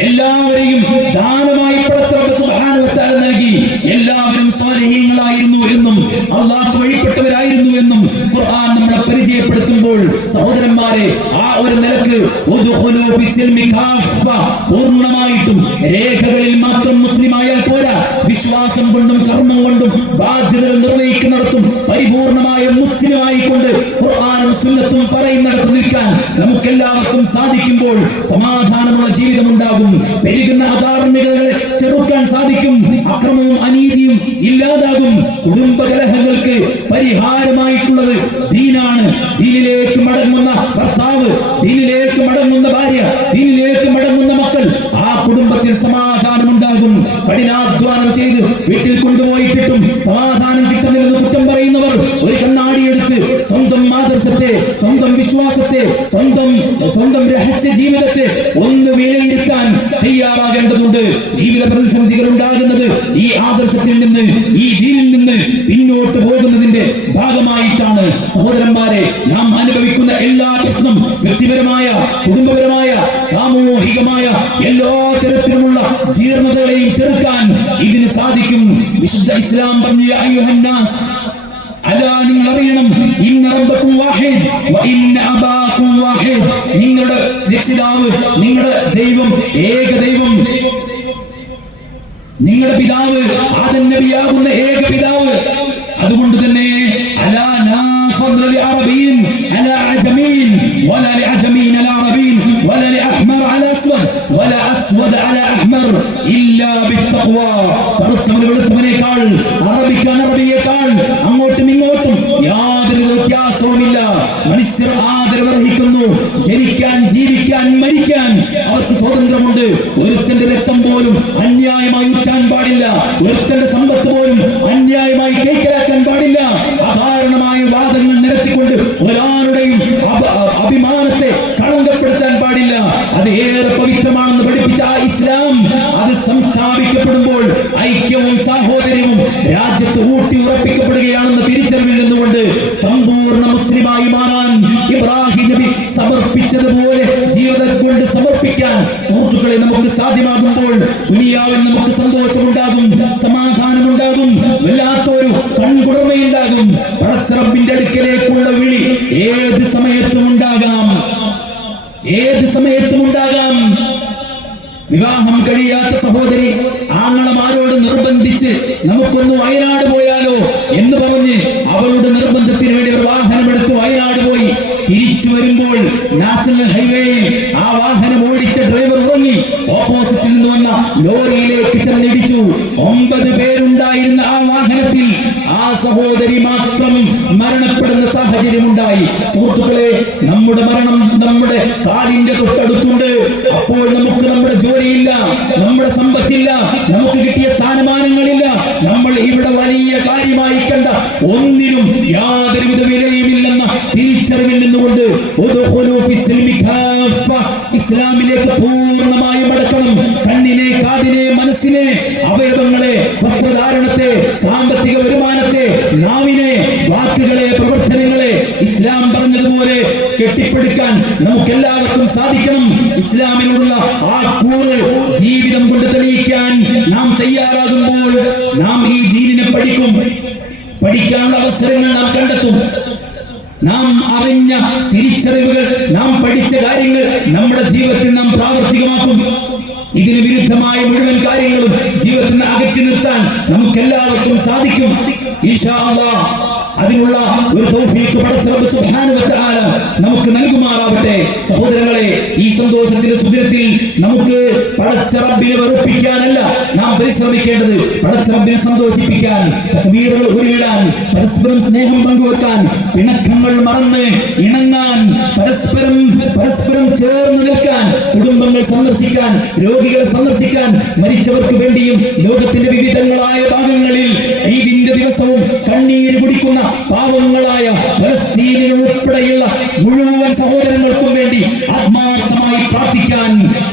എല്ലാവരെയും ദാനമായി പടച്ച റബ്ബ് സുബ്ഹാനഹു വ തആല നൽകി. എല്ലാവരും സ്വാലിഹീങ്ങളായിരുന്നു എന്നും അല്ലാഹു വഴിപ്പെട്ടവരായിരുന്നു എന്നും ഖുർആൻ നമ്മളെ പരിചയപ്പെടുത്തുമ്പോൾ സഹോദരന്മാരെ, ആ ഒരു നിലക്ക് ഉദ്ഖുലൂ ഫിസ്സിൽമി കാഫ, പൂർണ്ണമായിട്ടും രേഖകളിൽ മാത്രം മുസ്ലിമായാൽ പോരാ, വിശ്വാസം കൊണ്ടും കർമ്മം കൊണ്ടും ബാധ്യതകൾ നിർവഹിക്കുന്നിടത്തും പരിപൂർണമായ മുസ്ലിമായിക്കൊണ്ട് ഖുർആനും സുന്നത്തും പറയുന്നിടത്ത് നിൽക്കാൻ നമുക്കെല്ലാവർക്കും സാധിക്കുമ്പോൾ സമാധാനമുള്ള ജീവിതം ഉണ്ടാകും. പെരുകുന്ന അധാർമികതകളെ ചെറുക്കാൻ സാധിക്കും. അക്രമവും അനീതിയും ഇല്ലാതാകും. കുടുംബ കലഹങ്ങൾക്ക് പരിഹാരമായിട്ടുള്ളത് ദീനാണ്. ദീനിലേക്ക് മടങ്ങുന്ന ഭർത്താവ്, ദീനിലേക്ക് മടങ്ങുന്ന ഭാര്യ, ദീനിലേക്ക് മടങ്ങുന്ന മക്കൾ, ആ കുടുംബത്തിൽ സമാധാനം ഉണ്ടാകും. കഠിനാധ്വാനം ചെയ്ത് വീട്ടിൽ കൊണ്ടുപോയിട്ടിട്ടും സമാധാനം കിട്ടുന്നില്ലെന്ന് കുറ്റം പറയുന്നവർ ഒരു കണ്ണാടിയെടുത്ത് സ്വന്തം ആദർശത്തെ, സ്വന്തം വിശ്വാസത്തെ, സ്വന്തം രഹസ്യ ജീവിതത്തെ ഒന്ന് വിലയിരുത്താൻ തയ്യാറാകേണ്ടതുണ്ട്. ജീവിത പ്രതിസന്ധികൾ ഉണ്ടാകുന്നത് ഈ ആദർശത്തിൽ നിന്ന്, ഈ ദീനിൽ നിന്ന് പിന്നോട്ട് പോകുന്നതിന്റെ ഭാഗമായിട്ടാണ്. സഹോദരന്മാരെ, നാം അനുഭവിക്കുന്ന എല്ലാ പ്രശ്നം, വ്യക്തിപരമായ, കുടുംബപരമായ, സാമൂഹികമായ എല്ലാ തരത്തിലുമുള്ള ജീർണതകളെയും ചെറുക്കാൻ ഇതിന് സാധിക്കും. വിശുദ്ധ ഇസ്ലാം പറഞ്ഞു, യാ അയ്യുഹന്നാസ്, അല്ലാ നിങ്ങൾ അറിയണം, ഇന്ന റബ്ബക്കും വാഹിദ് വ ഇന്ന അബാക്കും വാഹിദ്, നിങ്ങളുടെ രക്ഷിതാവ്, നിങ്ങളുടെ ദൈവം ഏക ദൈവം, നിങ്ങളുടെ പിതാവ് ആദം നബിയാകുന്ന ഏക പിതാവ്. അതുകൊണ്ട് തന്നെ അലാ ലാ ഫദ്ല ലി അറബിയ്യിൻ അലാ അജമീൻ വലാ ലി അജമീൻ അലാ അറബിയ്യിൻ വലാ ലി അഹ്മർ അലാ അസ്വദ് വലാ അസ്വദ് അലാ അഹ്മർ ഇല്ലാ ബിത്തഖ്വ. കറുത്തവന് വെളുത്തവനേക്കാൾ, അറബിക്കാൻ അറബിയേക്കാൾ അങ്ങോട്ടും ഇങ്ങോട്ടും യാതൊരു വ്യത്യാസവുമില്ല. മനുഷ്യർ ആദരവർഹിക്കുന്നു. ജനിക്കാൻ, ജീവിക്കാൻ, മരിക്കാൻ അവർക്ക് സ്വാതന്ത്ര്യമുണ്ട്. ഒരുത്തന്റെ രക്തം പോലും അന്യായമായി ഉറ്റാൻ പാടില്ല. ഒരുത്തന്റെ സമ്പത്ത് പോലും അന്യായമായി കൈക്കലാക്കാൻ പാടില്ല. അകാരണമായ വാദങ്ങൾ നിരത്തിക്കൊണ്ട് ഒരാളുടെയും അഭിമാനത്തെ കളങ്കപ്പെടുത്താൻ പാടില്ല. അത് ഏറെ പവിത്രമാണെന്ന് പഠിപ്പിച്ച ആ ഇസ്ലാം, അത് സംസ്ഥാപിക്കപ്പെടുമ്പോൾ ഐക്യവും സാഹോദര്യവും രാജ്യത്ത് ഊട്ടി ഉറപ്പിക്കപ്പെടുകയാണെന്ന് തിരിച്ചറിവിൽ നിന്നുകൊണ്ട് സമ്പൂർണ്ണ മുസ്ലിമായി മാറാൻ ഇബ്രാഹിം നബി സമർപ്പിച്ചതുപോലെ ജീവിതം കൊണ്ട് സമർപ്പിക്കാൻ സുഹൃത്തുക്കളെ നമുക്ക് സാധ്യമാകുമ്പോൾ ദുനിയാവിൽ നമുക്ക് സന്തോഷമുണ്ടാകും, സമാധാനമുണ്ടാകും, വല്ലാത്തൊരു കൺകുളിർമയുണ്ടാകും. പടച്ച റബ്ബിന്റെ അടുക്കലേക്കുള്ള വിളി ഏത് സമയത്തും ഉണ്ടാകാം, ഏത് സമയത്തും ഉണ്ടാകാം. വിവാഹം കഴിയാത്ത സഹോദരി ആങ്ങളമാരോട് നിർബന്ധിച്ച് നമുക്കൊന്ന് വയനാട് പോയാലോ എന്ന് പറഞ്ഞ് അവളുടെ നിർബന്ധത്തിന് വേണ്ടി ഒരു വാഹനമെടുത്ത് വയനാട് പോയി തിരിച്ചു വരുമ്പോൾ നാഷണൽ ഹൈവേയിൽ ആ വാഹനം ഓടിച്ച ഡ്രൈവർ ഉറങ്ങി. ഓപ്പോസിറ്റിൽ നിന്ന് വന്ന ലോറിയിലേക്ക് ചെന്നിടിച്ചു. 9 പേരുണ്ടായിരുന്ന ആ വാഹനത്തിൽ ആ സഹോദരി മാത്രം മരണപ്പെടുന്ന സാഹചര്യമുണ്ടായി. സുഹൃത്തുക്കളെ, നമ്മുടെ മരണം നമ്മുടെ കാലിന്റെ തൊട്ടടുത്തുണ്ട്. അപ്പോൾ നമുക്ക് നമ്മുടെ ജോലിയില്ല, നമ്മുടെ സമ്പത്തില്ല, നമുക്ക് കിട്ടിയ സ്ഥാനമാനങ്ങളില്ല, നമ്മൾ ഇവിടെ വലിയ കാര്യമായി കണ്ട ഒന്നിനും യാതൊരുവിധ വിലയുമില്ലെന്ന തിരിച്ചറിവിൽ നിന്നുകൊണ്ട് ഇസ്ലാമിലേക്ക് പൂർണ്ണമായും അടക്കണം. കണ്ണിനെ, കാതിനെ, മനസ്സിനെ, അവയവങ്ങളെ, വസ്ത്രധാരണത്തെ, സാമ്പത്തിക വരുമാനത്തെ, നാവിനെ, വാക്കുകളെ, പ്രവർത്തനങ്ങളെ ഇസ്ലാം പറഞ്ഞതുപോലെ കെട്ടിപ്പടുക്കാൻ നമുക്കെല്ലാവർക്കും സാധിക്കണം. ഇസ്ലാമിനോടുള്ള ആ കൂറ് ജീവിതം കൊണ്ട് തെളിയിക്കാൻ നാം തയ്യാറാകുമ്പോൾ നാം ഈ ദീനിനെ പഠിക്കാനുള്ള അവസരങ്ങൾ നാം കണ്ടെത്തും. നാം അറിഞ്ഞ തിരിച്ചറിവുകൾ, നാം പഠിച്ച കാര്യങ്ങൾ നമ്മുടെ ജീവിതത്തിൽ നാം പ്രാവർത്തികമാക്കും. ഇതിന് വിരുദ്ധമായ മുഴുവൻ കാര്യങ്ങളും ജീവിതത്തിൽ നിന്ന് അകറ്റി നിർത്താൻ നമുക്കെല്ലാവർക്കും സാധിക്കും ഇൻഷാ അല്ലാഹ്. അതിനുള്ള ഒരു തൗഫീഖ് പടച്ച റബ്ബ് സുബ്ഹാനഹു വ തആല നമുക്ക് നൽകുമാറാവട്ടെ. സഹോദരങ്ങളെ, ഈ സന്തോഷത്തിന്റെ സുദിനത്തിൽ നമുക്ക് പടച്ച റബ്ബിനെ വെറുപ്പിക്കാനല്ല നാം പരിശ്രമിക്കേണ്ടത്, പടച്ച റബ്ബിനെ സന്തോഷിപ്പിക്കാൻ, തക്ബീറുകൾ ഉരുവിടാൻ, പരസ്പരം സ്നേഹം പങ്കുവെക്കാൻ, പിണക്കങ്ങൾ മറന്ന് ഇണങ്ങാൻ, പരസ്പരം ചേർന്ന് നിൽക്കാൻ, കുടുംബങ്ങൾ സന്ദർശിക്കാൻ, രോഗികളെ സന്ദർശിക്കാൻ, മരിച്ചവർക്ക് വേണ്ടിയും ലോകത്തിന്റെ വിവിധങ്ങളായ ഭാഗങ്ങളിൽ ഈദിന്റെ ദിവസവും കണ്ണീര് കുടിക്കുന്ന പാവങ്ങളായ ഫലസ്തീനിൽ ഉൾപ്പെടെയുള്ള മുഴുവൻ സഹോദരങ്ങൾക്കും വേണ്ടി ആത്മാർത്ഥമായി പ്രാർത്ഥിക്കാൻ,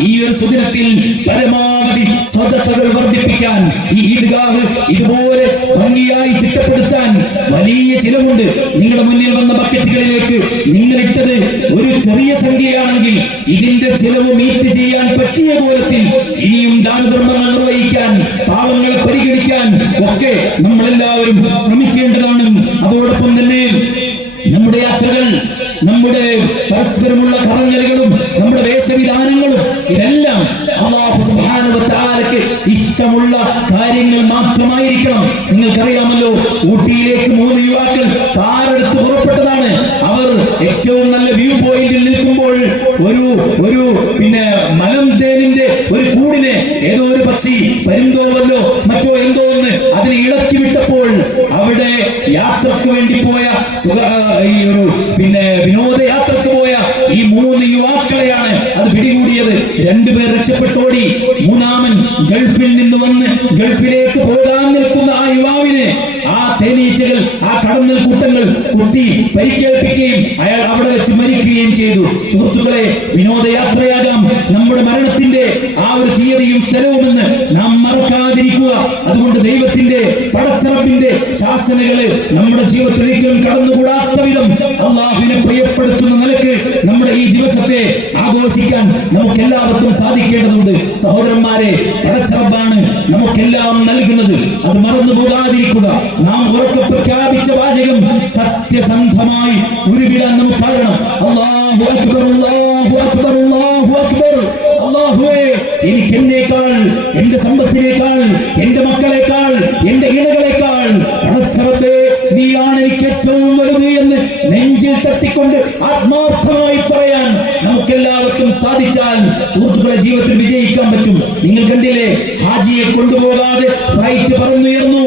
ഈ ഒരു സുദിനത്തിൽ പരമാവധി സ്വതക്കകൾ വർദ്ധിപ്പിക്കാൻ, ഈ ഈദ്ഗാഹ് ഇതുപോലെ ഭംഗിയായി ചിട്ടപ്പെടുത്താൻ വലിയ ചിലവുണ്ട്. നിങ്ങളുടെ മുന്നിൽ വന്ന ബക്കറ്റുകളിലേക്ക് നിങ്ങളിട്ടത് ഒരു ചെറിയ സംഖ്യയാണെങ്കിൽ ഇതിന്റെ ചിലവ് മീറ്റ് ചെയ്യാൻ പറ്റിയ കോലത്തിൽ ഇനിയും ദാനധർമ്മങ്ങൾ നിർവഹിക്കാൻ, പാവങ്ങളെ പരിഗണിക്കാൻ ഒക്കെ നമ്മളെല്ലാവരും ശ്രമിക്കേണ്ടതാണ്. അതോടൊപ്പം തന്നെ നമ്മുടെ യാത്രകൾ, നമ്മുടെ പരസ്പരമുള്ള കറങ്ങലുകളും, നമ്മുടെ വേഷവിധാനങ്ങളും ഇതെല്ലാം അല്ലാഹു സുബ്ഹാനഹു വ തആലക്ക് ഇഷ്ടമുള്ള കാര്യങ്ങൾ മാത്രമായിരിക്കണം. നിങ്ങൾക്കറിയാമല്ലോ, ഊട്ടിയിലേക്ക് 3 യുവാക്കൾ കാറെടുത്ത് പുറപ്പെട്ടതാണ്. അവർ ഏറ്റവും നല്ല വ്യൂ പോയിന്റിൽ നിൽക്കുമ്പോൾ ഒരു മലം തേനിന്റെ ഒരു കൂടിനെ ഏതോ ഒരു പക്ഷി പരിന്തോവല്ലോ മറ്റോ എന്തോ ഒന്ന് അതിനെ ഇളക്കി വിട്ടപ്പോൾ അവിടെ യാത്രക്ക് വേണ്ടി പോയ വിനോദയാത്രക്ക് പോയ ഈ 3 യുവാക്കളെയാണ് അത് പിടികൂടിയത്. 2 പേർ രക്ഷപ്പെട്ടോടി. 3-മൻ ഗൾഫിൽ നിന്ന് വന്ന് ഗൾഫിലേക്ക് പോകാൻ നിൽക്കുന്ന ആ യുവാവിനെ ആ തേനീച്ചകൾ, ആ കടന്നൽ കൂട്ടങ്ങൾ കുത്തി പരിക്കേൽപ്പിക്കുകയും അയാൾ അവിടെ വെച്ച് മരിക്കുകയും ചെയ്തു. സുഹൃത്തുക്കളെ, വിനോദയാത്രയാകാം നമ്മുടെ മരണത്തിന്റെ ആ ഒരു തീയതിയും സ്ഥലവുമെന്ന് നാം മറക്കാതിരിക്കുക. അതുകൊണ്ട് ദൈവത്തിന്റെ, പടച്ച റബ്ബിന്റെ ശാസനകള് നമ്മുടെ ജീവിതത്തിൽ ഒരിക്കലും കടന്നുകൂടാത്ത വിധം അല്ലാഹുവിനെ പ്രിയപ്പെടുത്തുന്ന നിലക്ക് നമ്മുടെ ഈ ദിവസത്തെ ആഘോഷിക്കാൻ നമുക്ക് എല്ലാവർക്കും സാധിക്കേണ്ടതുണ്ട്. സഹോദരന്മാരെ, പടച്ച റബ്ബാണ് നമുക്കെല്ലാം നൽകുന്നത്, അത് മറന്നു പോകാതിരിക്കുക. നാം ഉറക്കെ പ്രഖ്യാപിച്ച വാചകം സത്യസന്ധമായി ഉരുവിടാൻ നമുക്കാകണം. അല്ലാഹു അക്ബർ, അല്ലാഹു അക്ബർ, അല്ലാഹു അക്ബർ. അല്ലാഹുവേ, എനിക്ക് എന്നേക്കാൾ, എന്റെ സമ്പത്തിനേക്കാൾ, എന്റെ മക്കളെക്കാൾ, എന്റെ ഇണകളെക്കാൾ പടച്ച റബ്ബേ നീയാണ് എനിക്ക് ഏറ്റവും വലുത് എന്ന് നെഞ്ചിൽ തട്ടിക്കൊണ്ട് ആത്മാർത്ഥമായി പറയാൻ നമുക്കെല്ലാവർക്കും സാധിച്ചാൽ സുഹൃത്തുക്കളെ ജീവിതത്തിൽ വിജയിക്കാൻ പറ്റും. നിങ്ങൾ കണ്ടില്ലേ, ഹാജിയെ കൊണ്ടുപോകാതെ ഫ്ലൈറ്റ് പറന്നുയർന്നു.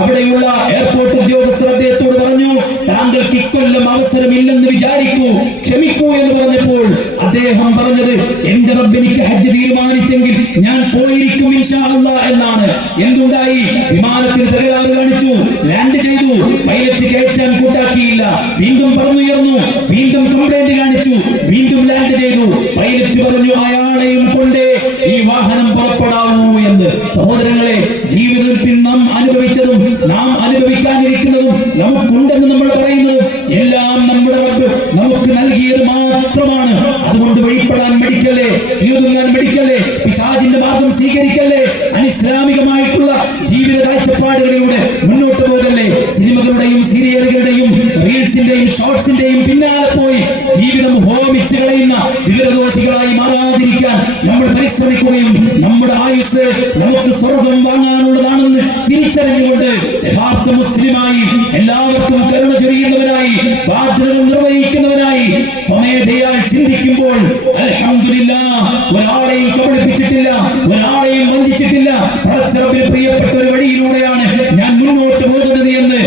അവിടെയുള്ള എയർപോർട്ട് ഉദ്യോഗസ്ഥർ അദ്ദേഹത്തോട് പറഞ്ഞു, താങ്കൾക്ക് ഇക്കൊല്ലം അവസരമില്ലെന്ന് വിചാരിക്കൂ, ക്ഷമിക്കൂ എന്ന് പറഞ്ഞപ്പോൾ അദ്ദേഹം പറഞ്ഞത്, എന്റെ റബ്ബ് എനിക്ക് ഹജ്ജ് തീരുമാനിച്ചെങ്കിൽ ഞാൻ പോയിരിക്കും ഇൻഷാ അല്ലാഹ് എന്നാണ്. എന്തുണ്ടായി? വിമാനത്തിൽ തകരാറ് കാണിച്ചു, ലാൻഡ് ചെയ്തു, പൈലറ്റ് കയറ്റാൻ കൂട്ടാക്കിയില്ല, വീണ്ടും പറന്നുയർന്നു, വീണ്ടും കംപ്ലൈന്റ് കാണിച്ചു, വീണ്ടും ലാൻഡ് ചെയ്തു. പൈലറ്റ് പറഞ്ഞു, അയാളെയും കൊണ്ടേ ഈ വാഹനം പുറപ്പെടാവൂ എന്ന്. സഹോദരങ്ങളെ, ജീവിതത്തിൽ നാം അനുഭവിച്ചതും നാം അനുഭവിക്കാനിരിക്കുന്നതും നമുക്കുണ്ടെന്ന് നമ്മൾ പറയുന്നതും എല്ലാം നമ്മുടെ റബ്ബ് നമുക്ക് നൽകിയത് മാത്രമാണ്. അതുകൊണ്ട് വഴിപ്പെടാൻ മടിക്കല്ലേ, കീഴൊതുങ്ങാൻ മടിക്കല്ലേ, പിശാചിന്റെ മാർഗം സ്വീകരിക്കല്ലേ, അനിസ്ലാമികമായിട്ടുള്ള ജീവിത കാഴ്ചപ്പാടുകളിലൂടെ മുന്നോട്ട് പോകല്ലേ. സിനിമകളുടെയും സീരിയലുകളുടെയും റീൽസിന്റെയും ഷോർട്സിന്റെയും പിന്നാലെ പോയി ജീവിതം ഹോമിച്ച് കളയുന്ന വിവരദോഷികളായി മാറാതിരിക്കാൻ നമ്മൾ പരിശ്രമിക്കുകയും നമ്മുടെ ആയുസ് നമുക്ക് സ്വർഗം വാങ്ങാനുള്ളതാണെന്ന് തിരിച്ചറിഞ്ഞുകൊണ്ട് യഥാർത്ഥ മുസ്ലിമായി എല്ലാവർക്കും കരുണ ചൊരിയുന്നവനായി ബാധ്യതകൾ നിർവഹിക്കുന്നവനായി സ്വമേധയാൽ ചിന്തിക്കുമ്പോൾ അൽഹംദുലില്ലാഹ് ഒരാളെയും കബളിപ്പിച്ചിട്ടില്ല, ഒരാളെയും വഞ്ചിച്ചിട്ടില്ല, പടച്ചറബിന് പ്രിയപ്പെട്ട ഒരു വഴിയിലൂടെയാണ് ഞാൻ മുന്നോട്ട് പോകുന്നത് എന്ന്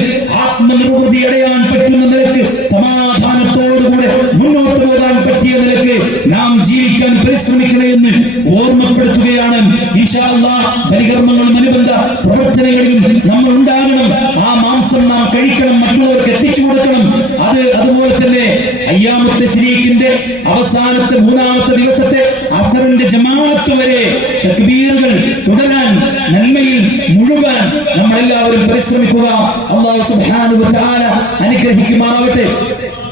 ആത്മനിർവൃതി അടയാൻ പറ്റുന്ന നിലക്ക്, സമാധാനത്തോടുകൂടെ മുന്നോട്ട് പോകാൻ പറ്റിയ നിലക്ക് നാം ജീവിക്കാൻ പരിശ്രമിക്കണമെന്ന് ഓർമ്മപ്പെടുത്തുകയാണ്. ഇൻഷാ അല്ലാഹ് ബലികർമ്മങ്ങളും അനുബന്ധ പ്രവർത്തനങ്ങളിലും നമ്മൾ ഉണ്ടാകണം. ആ മാംസം നാം കഴിക്കണം, മറ്റുള്ളവർക്ക് എത്തിച്ചു കൊടുക്കണം. അതുപോലെ തന്നെ അയ്യാമത്തെ ശരീക്കിന്റെ അവസാനത്തെ 3-ാമത്തെ ദിവസത്തെ അസറിന്റെ ജമാഅത്ത് വരെ തക്ബീറുകൾ തുടരാൻ, നന്മയിൽ മുഴുകാൻ നമ്മളെല്ലാവരും പരിശ്രമിക്കുക. അല്ലാഹു സുബ്ഹാനഹു വ തആല അനുഗ്രഹിക്കുമാറാവട്ടെ.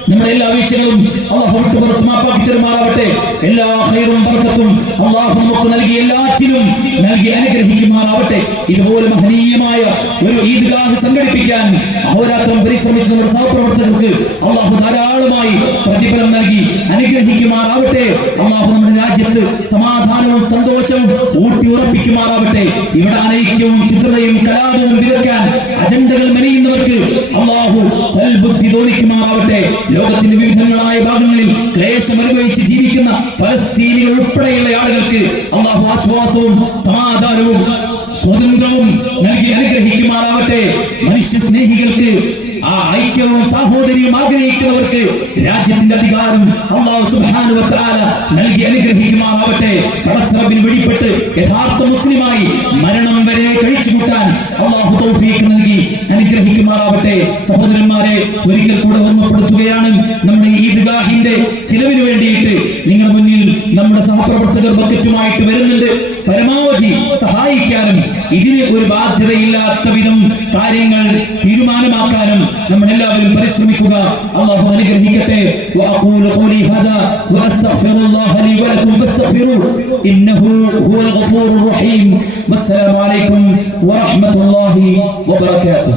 നമ്മുടെ എല്ലാ വീഴ്ചകളും അല്ലാഹു വിട്ടുപുറത്ത് മാപ്പാക്കി തരുമാറാവട്ടെ. എല്ലാ ഖൈറും ബർക്കത്തും അല്ലാഹു നമുക്ക് നൽകി എല്ലാറ്റിലും നൽകി അനുഗ്രഹിക്കുമാറാവട്ടെ. ഇതുപോലെ മഹനീയമായ ഒരു ഈദ്ഗാഹ് സംഘടിപ്പിക്കാൻ അഹോരാത്രം പരിശ്രമിച്ച നമ്മുടെ സഹപ്രവർത്തകർക്ക് അല്ലാഹു ധാരാളമായി പ്രതിഫലം നൽകി അനുഗ്രഹിക്കുമാറാവട്ടെ. അല്ലാഹു നമ്മുടെ രാജ്യത്ത് സമാധാനവും സന്തോഷവും ഊട്ടി ഉറപ്പിക്കുമാറാവട്ടെ. ഇവിടെ അനൈക്യവും ചിത്രതയും കലാപവും വിതയ്ക്കാൻ അജണ്ടകൾ മെനയുന്നവർക്ക് അല്ലാഹു സൽബുദ്ധി തോന്നിക്കുമാറാവട്ടെ. ലോകത്തിന്റെ വിവിധങ്ങളായ ഭാഗങ്ങളിൽ ക്ലേശം അനുഭവിച്ച് ജീവിക്കുന്ന ഫലസ്തീനികൾ ഉൾപ്പെടെയുള്ള ആളുകൾക്ക് അല്ലാഹു ആശ്വാസവും സമാധാനവും സ്വാതന്ത്ര്യവും നൽകി അനുഗ്രഹിക്കുമാറാവട്ടെ. മനുഷ്യ സ്നേഹികൾക്ക് ആ ഐക്യവും സാഹോദര്യവും ആഗ്രഹിക്കുന്നവർക്ക് രാജ്യത്തിന്റെ അധികാരം അല്ലാഹു സുബ്ഹാനഹു വ തആല നൽകി അനുഗ്രഹിക്കുമാറാവട്ടെ. പടച്ചറബിന് വെളിപ്പെട്ട് യഥാർത്ഥ മുസ്ലിമായി മരണം വരെ കഴിച്ചുകൂട്ടാൻ അല്ലാഹു തൗഫീഖ് നൽകി അനുഗ്രഹിക്കുമാറാവട്ടെ. സഹോദരന്മാരെ, ഒരിക്കൽ കൂടെ ഓർമ്മപ്പെടുത്തുകയാണ്, നമ്മുടെ ഈദ്ഗാഹിന്റെ ചിലവിന് വേണ്ടിയിട്ട് നിങ്ങളുടെ മുന്നിൽ നമ്മുടെ സഹപ്രവർത്തകർ ബക്കറ്റുമായിട്ട് വരുന്നുണ്ട്. പരമാവധി സഹായിക്കാനും ഇതിന് ഒരു ബാധ്യതയില്ലാത്ത വിധം കാര്യങ്ങൾ തീരുമാനമാക്കാനും നമ്മൾ എല്ലാവരും പരിശ്രമിക്കുക. അല്ലാഹു അനുഗ്രഹിക്കട്ടെ. വഅഖൂലു ഖൗലി ഹദാ വഅസ്തഗ്ഫിറുല്ലാഹ ലി വലക്കും ഫസ്തഗ്ഫിറൂഹു ഇന്നഹു ഹുവൽ ഗഫൂറുർ റഹീം. വസ്സലാമു അലൈക്കും വറഹ്മത്തുള്ളാഹി വബറകാതുഹു.